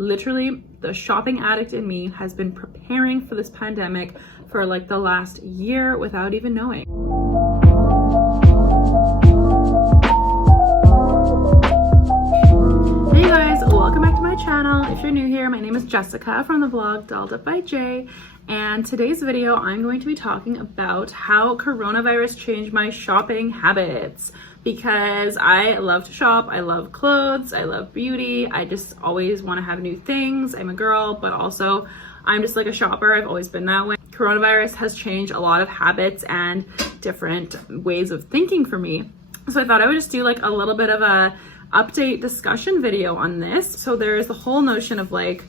Literally, the shopping addict in me has been preparing for this pandemic for like the last year without even knowing. Hey guys, welcome back to my channel. If you're new here, my name is Jessica from the blog Dolled Up by Jay, and today's video I'm going to be talking about how coronavirus changed my shopping habits, because I love to shop, I love clothes, I love beauty, I just always want to have new things. I'm a girl, but also I'm just like a shopper. I've always been that way. Coronavirus has changed a lot of habits and different ways of thinking for me, so I thought I would just do like a little bit of a update discussion video on this. So there's the whole notion of like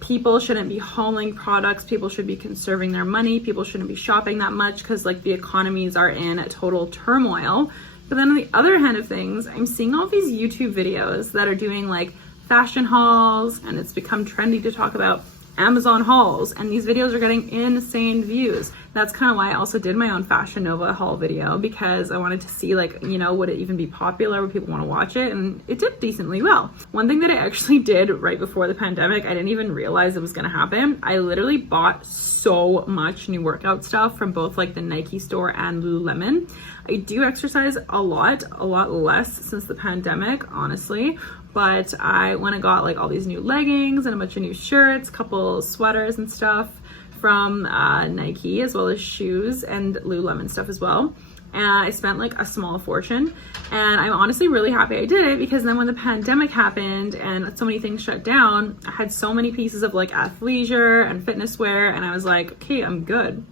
people shouldn't be hauling products, people should be conserving their money, people shouldn't be shopping that much because like the economies are in a total turmoil. But then on the other hand of things, I'm seeing all these YouTube videos that are doing like fashion hauls, and it's become trendy to talk about Amazon hauls, and these videos are getting insane views. That's kind of why I also did my own Fashion Nova haul video, because I wanted to see like, you know, would it even be popular, would people want to watch it? And it did decently well. One thing that I actually did right before the pandemic, I didn't even realize it was going to happen. I literally bought so much new workout stuff from both like the Nike store and Lululemon. I do exercise a lot less since the pandemic, honestly. But I went and got like all these new leggings and a bunch of new shirts, couple sweaters and stuff from Nike, as well as shoes and Lululemon stuff as well. And I spent like a small fortune, and I'm honestly really happy I did it, because then when the pandemic happened and so many things shut down, I had so many pieces of like athleisure and fitness wear, and I was like, okay, I'm good.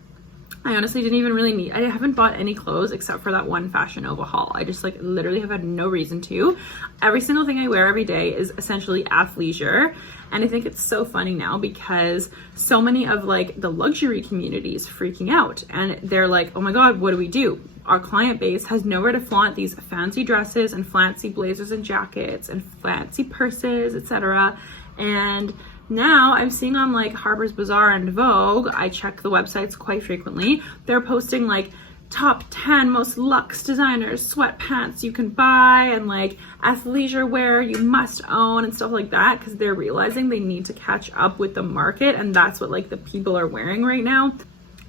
I honestly didn't even really need, I haven't bought any clothes except for that one Fashion Nova haul. I just like literally have had no reason to. Every single thing I wear every day is essentially athleisure. And I think it's so funny now because so many of like the luxury community is freaking out, and they're like, oh my God, what do we do? Our client base has nowhere to flaunt these fancy dresses and fancy blazers and jackets and fancy purses, etc. And now I'm seeing on like Harper's Bazaar and Vogue, I check the websites quite frequently, they're posting like top 10 most luxe designers sweatpants you can buy, and like athleisure wear you must own and stuff like that, because they're realizing they need to catch up with the market, and that's what like the people are wearing right now.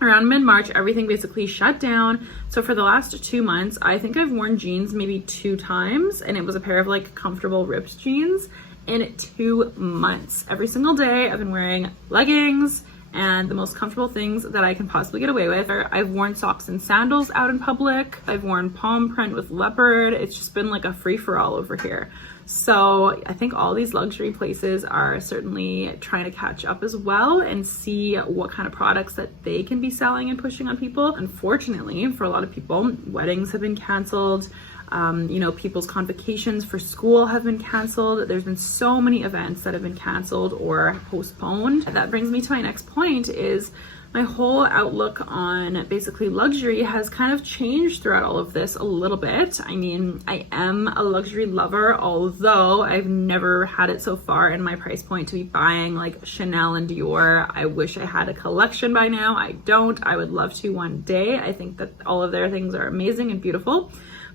Around mid-March, everything basically shut down. So for the last 2 months, I think I've worn jeans maybe 2 times, and it was a pair of like comfortable ripped jeans. In 2 months, every single day I've been wearing leggings and the most comfortable things that I can possibly get away with. I've worn socks and sandals out in public. I've worn palm print with leopard. It's just been like a free-for-all over here. So I think all these luxury places are certainly trying to catch up as well and see what kind of products that they can be selling and pushing on people. Unfortunately, for a lot of people, weddings have been canceled. You know, people's convocations for school have been canceled. There's been so many events that have been canceled or postponed. That brings me to my next point, is my whole outlook on basically luxury has kind of changed throughout all of this a little bit. I mean, I am a luxury lover, although I've never had it so far in my price point to be buying like Chanel and Dior. I wish I had a collection by now. I don't. I would love to one day. I think that all of their things are amazing and beautiful.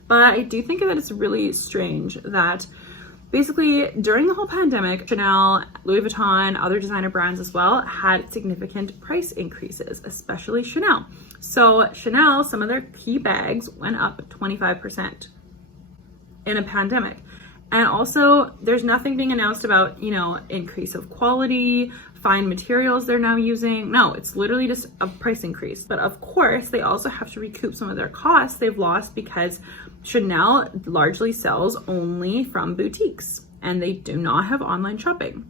But I do think that it's really strange that basically during the whole pandemic, Chanel, Louis Vuitton, other designer brands as well, had significant price increases, especially Chanel. So Chanel, some of their key bags went up 25% in a pandemic. And also there's nothing being announced about, you know, increase of quality, fine materials they're now using. No, it's literally just a price increase. But of course, they also have to recoup some of their costs they've lost, because Chanel largely sells only from boutiques and they do not have online shopping.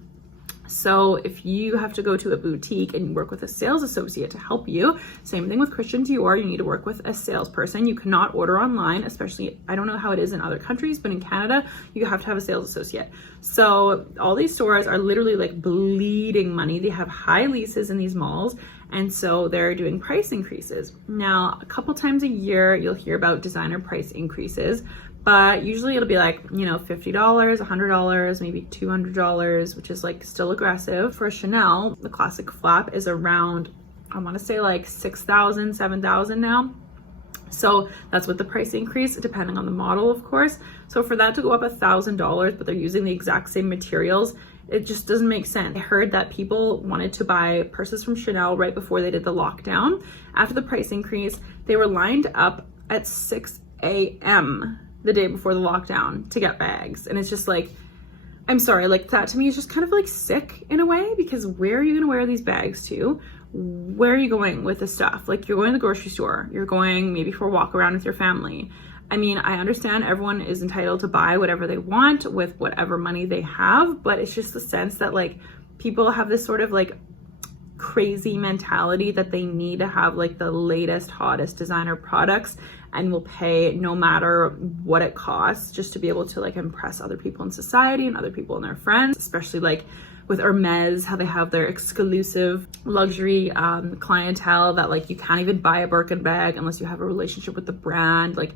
So if you have to go to a boutique and work with a sales associate to help you, same thing with Christian Dior, you need to work with a salesperson. You cannot order online, especially, I don't know how it is in other countries, but in Canada, you have to have a sales associate. So all these stores are literally like bleeding money. They have high leases in these malls, and so they're doing price increases. Now, a couple times a year, you'll hear about designer price increases, but usually it'll be like, you know, $50, $100, maybe $200, which is like still aggressive. For Chanel, the classic flap is around, I want to say like $6,000, $7,000 now. So that's with the price increase, depending on the model, of course. So for that to go up $1,000, but they're using the exact same materials, It just doesn't make sense. I heard that people wanted to buy purses from Chanel right before they did the lockdown. After the price increase, they were lined up at 6 a.m. the day before the lockdown to get bags. And it's just like, I'm sorry, like that to me is just kind of like sick in a way, because where are you gonna wear these bags to? Where are you going with this stuff? Like, you're going to the grocery store, you're going maybe for a walk around with your family. I mean, I understand everyone is entitled to buy whatever they want with whatever money they have, but it's just the sense that like people have this sort of like crazy mentality that they need to have like the latest, hottest designer products and will pay no matter what it costs just to be able to like impress other people in society and other people and their friends, especially like with Hermes, how they have their exclusive luxury clientele that like you can't even buy a Birkin bag unless you have a relationship with the brand. Like,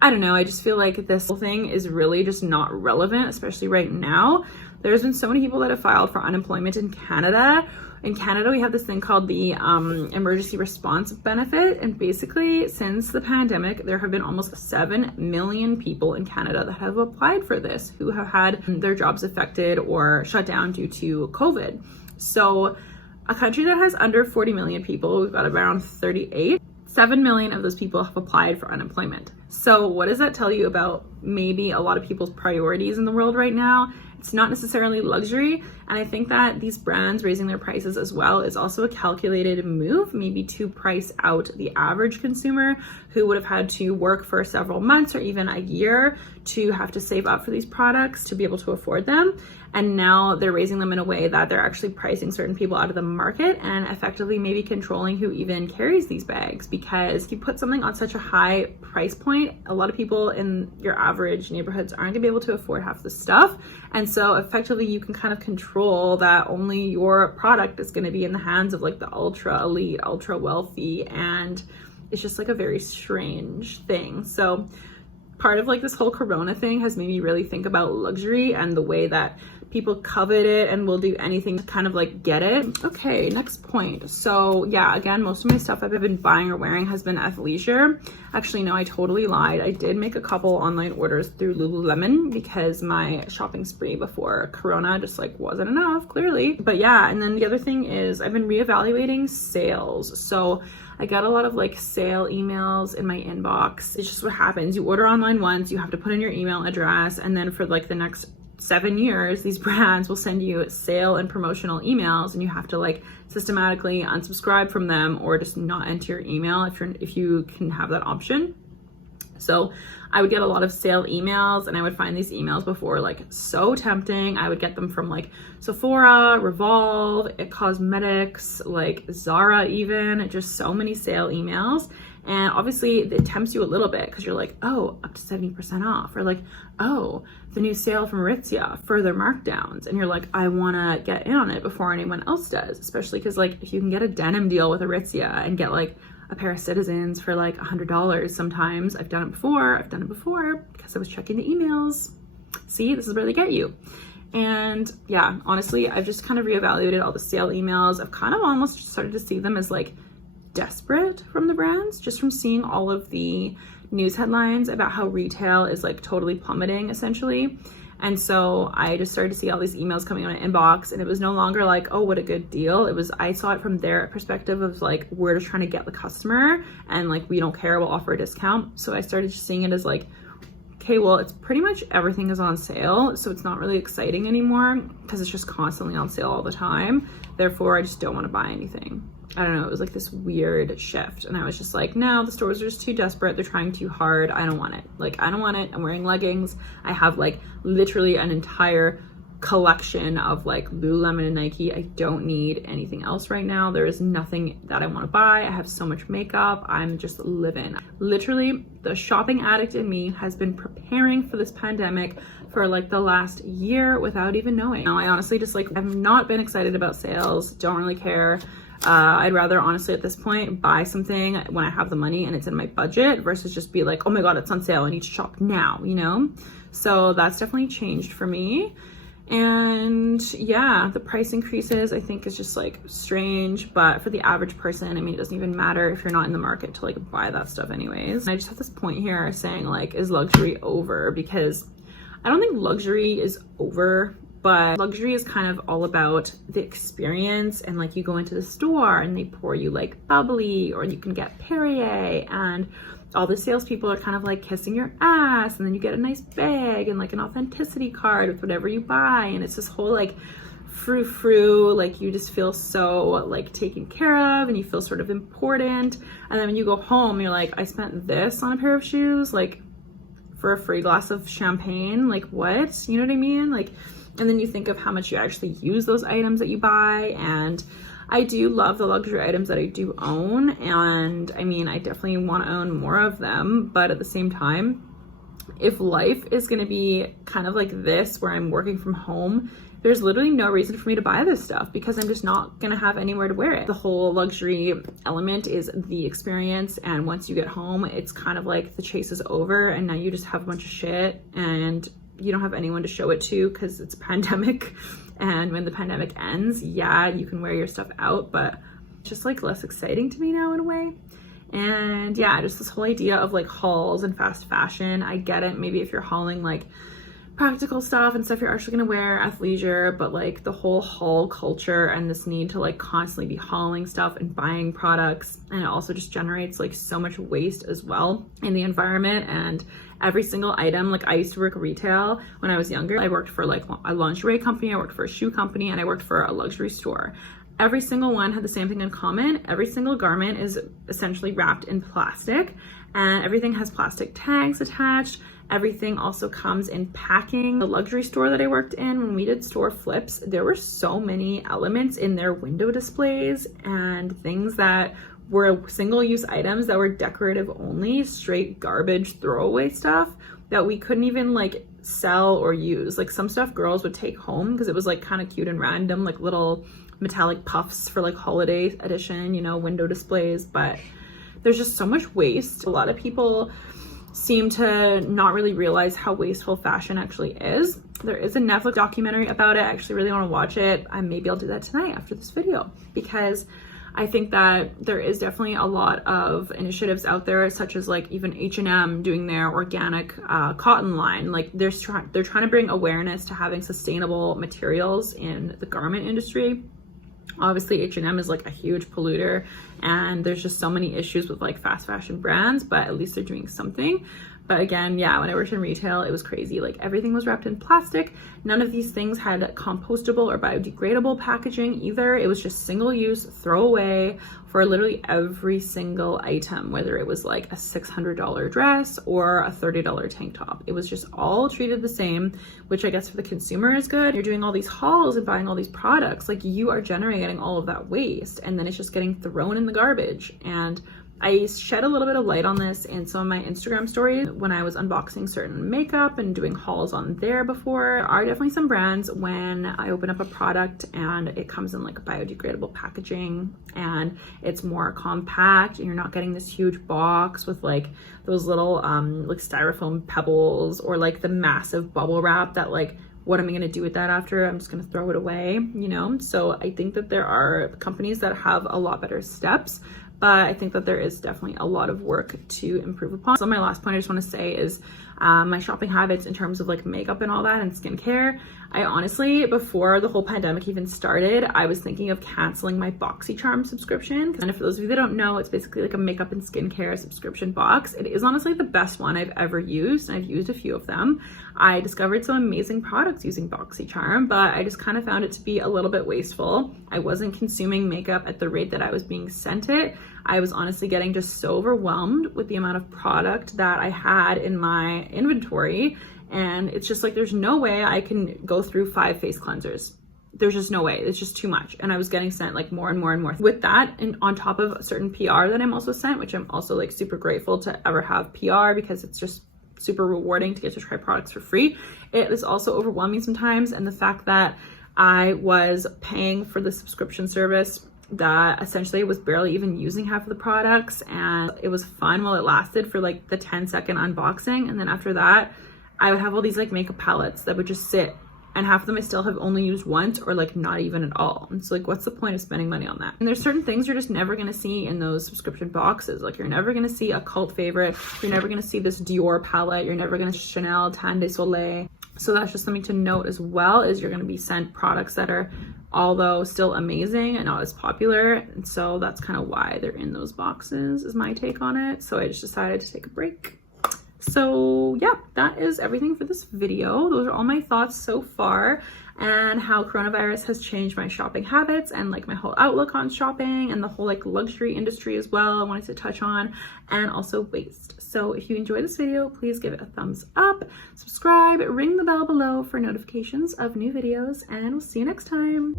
I don't know, I just feel like this whole thing is really just not relevant, especially right now. There's been so many people that have filed for unemployment in Canada. In Canada, we have this thing called the emergency response benefit. And basically, since the pandemic, there have been almost 7 million people in Canada that have applied for this, who have had their jobs affected or shut down due to COVID. So a country that has under 40 million people, we've got around 38. 7 million of those people have applied for unemployment. So what does that tell you about maybe a lot of people's priorities in the world right now? It's not necessarily luxury. And I think that these brands raising their prices as well is also a calculated move, maybe to price out the average consumer who would have had to work for several months or even a year to have to save up for these products to be able to afford them. And now they're raising them in a way that they're actually pricing certain people out of the market and effectively maybe controlling who even carries these bags. Because if you put something on such a high price point, a lot of people in your average neighborhoods aren't gonna be able to afford half the stuff. And so effectively you can kind of control that only your product is gonna be in the hands of like the ultra elite, ultra wealthy, and it's just like a very strange thing. So part of like this whole Corona thing has made me really think about luxury and the way that people covet it and will do anything to kind of like get it. Okay, next point. So yeah, again, most of my stuff I've been buying or wearing has been athleisure. Actually, no, I totally lied. I did make a couple online orders through Lululemon because my shopping spree before Corona just like wasn't enough, clearly. But yeah, and then the other thing is I've been reevaluating sales. So I got a lot of like sale emails in my inbox. It's just what happens. You order online once, you have to put in your email address, and then for like the next 7 years, these brands will send you sale and promotional emails, and you have to like systematically unsubscribe from them or just not enter your email if you can have that option. So I would get a lot of sale emails, and I would find these emails before like so tempting. I would get them from like Sephora, Revolve, It Cosmetics, like Zara even, just so many sale emails. And obviously it tempts you a little bit because you're like, oh, up to 70% off, or like, oh, the new sale from Aritzia, further markdowns. And you're like, I want to get in on it before anyone else does, especially because like if you can get a denim deal with Aritzia and get like a pair of Citizens for like $100 sometimes. I've done it before because I was checking the emails. See, this is where they get you. And yeah, honestly, I've just kind of reevaluated all the sale emails. I've kind of almost started to see them as like desperate from the brands, just from seeing all of the news headlines about how retail is like totally plummeting essentially. And so I just started to see all these emails coming on my inbox, and it was no longer like, oh, what a good deal. It was, I saw it from their perspective of like, we're just trying to get the customer and like, we don't care, we'll offer a discount. So I started just seeing it as like, okay, well, it's pretty much everything is on sale. So it's not really exciting anymore because it's just constantly on sale all the time. Therefore, I just don't want to buy anything. I don't know, it was like this weird shift. And I was just like, no, the stores are just too desperate. They're trying too hard. I don't want it. Like, I don't want it. I'm wearing leggings. I have like literally an entire collection of like Lululemon and Nike. I don't need anything else right now. There is nothing that I want to buy. I have so much makeup. I'm just living. Literally, the shopping addict in me has been preparing for this pandemic for like the last year without even knowing. Now, I honestly just like, I've not been excited about sales. Don't really care. I'd rather honestly at this point buy something when I have the money and it's in my budget versus just be like, oh my God, it's on sale, I need to shop now, you know? So that's definitely changed for me. And yeah, the price increases I think is just like strange, but for the average person, I mean, it doesn't even matter if you're not in the market to like buy that stuff anyways. I just have this point here saying like, is luxury over? Because I don't think luxury is over but luxury is kind of all about the experience, and like you go into the store and they pour you like bubbly, or you can get Perrier, and all the salespeople are kind of like kissing your ass, and then you get a nice bag and like an authenticity card with whatever you buy, and it's this whole like frou-frou, like you just feel so like taken care of and you feel sort of important. And then when you go home, you're like, I spent this on a pair of shoes, like for a free glass of champagne, like what? You know what I mean? Like, and then you think of how much you actually use those items that you buy. And I do love the luxury items that I do own, and I mean, I definitely want to own more of them, but at the same time, if life is going to be kind of like this where I'm working from home, there's literally no reason for me to buy this stuff because I'm just not gonna have anywhere to wear it. The whole luxury element is the experience, and once you get home, it's kind of like the chase is over and now you just have a bunch of shit and you don't have anyone to show it to because it's a pandemic. And when the pandemic ends, yeah, you can wear your stuff out, but it's just like less exciting to me now in a way. And yeah, just this whole idea of like hauls and fast fashion, I get it. Maybe if you're hauling like practical stuff and stuff you're actually gonna wear athleisure, but like the whole haul culture and this need to like constantly be hauling stuff and buying products, and it also just generates like so much waste as well in the environment. And every single item, like I used to work retail when I was younger. I worked for like a lingerie company, I worked for a shoe company, and I worked for a luxury store. Every single one had the same thing in common. Every single garment is essentially wrapped in plastic, and everything has plastic tags attached. Everything also comes in packing. The luxury store that I worked in, when we did store flips, there were so many elements in their window displays and things that were single-use items that were decorative only, straight garbage throwaway stuff that we couldn't even like sell or use. Like some stuff girls would take home because it was like kind of cute and random, like little metallic puffs for like holiday edition, you know, window displays. But there's just so much waste. A lot of people seem to not really realize how wasteful fashion actually is. There is a Netflix documentary about it. I actually really want to watch it. Maybe I'll do that tonight after this video, because I think that there is definitely a lot of initiatives out there, such as like even H&M doing their organic cotton line. Like they're trying to bring awareness to having sustainable materials in the garment industry. Obviously H&M is like a huge polluter, and there's just so many issues with like fast fashion brands, but at least they're doing something. But again, yeah, when I worked in retail, it was crazy. Like everything was wrapped in plastic. None of these things had compostable or biodegradable packaging either. It was just single use, throw away for literally every single item, whether it was like a $600 dress or a $30 tank top. It was just all treated the same, which I guess for the consumer is good. You're doing all these hauls and buying all these products, like you are generating all of that waste, and then it's just getting thrown in the garbage. And I shed a little bit of light on this in some of my Instagram stories when I was unboxing certain makeup and doing hauls on there before. There are definitely some brands when I open up a product and it comes in like biodegradable packaging and it's more compact and you're not getting this huge box with like those little like styrofoam pebbles or like the massive bubble wrap that like, what am I going to do with that after? I'm just going to throw it away, you know? So I think that there are companies that have a lot better steps, but I think that there is definitely a lot of work to improve upon. So my last point I just want to say is my shopping habits in terms of like makeup and all that and skincare. I honestly, before the whole pandemic even started, I was thinking of canceling my BoxyCharm subscription. And for those of you that don't know, it's basically like a makeup and skincare subscription box. It is honestly the best one I've ever used, and I've used a few of them. I discovered some amazing products using BoxyCharm, but I just kind of found it to be a little bit wasteful. I wasn't consuming makeup at the rate that I was being sent it. I was honestly getting just so overwhelmed with the amount of product that I had in my inventory. And it's just like, there's no way I can go through 5 face cleansers. There's just no way. It's just too much. And I was getting sent like more and more and more. With that, and on top of a certain PR that I'm also sent, which I'm also like super grateful to ever have PR because it's just super rewarding to get to try products for free. It is also overwhelming sometimes. And the fact that I was paying for the subscription service that essentially was barely even using half of the products, and it was fun while it lasted for like the 10-second unboxing. And then after that, I would have all these like makeup palettes that would just sit and half of them I still have only used once or like not even at all. And so like, what's the point of spending money on that? And there's certain things you're just never gonna see in those subscription boxes. Like you're never gonna see a cult favorite, you're never gonna see this Dior palette, you're never gonna Chanel Tan de Soleil. So that's just something to note as well, is you're gonna be sent products that are, although still amazing and not as popular. And so that's kind of why they're in those boxes, is my take on it. So I just decided to take a break. So yeah, that is everything for this video. Those are all my thoughts so far, and how coronavirus has changed my shopping habits and like my whole outlook on shopping and the whole like luxury industry as well. I wanted to touch on, and also waste. So if you enjoyed this video, please give it a thumbs up, subscribe, ring the bell below for notifications of new videos, and we'll see you next time.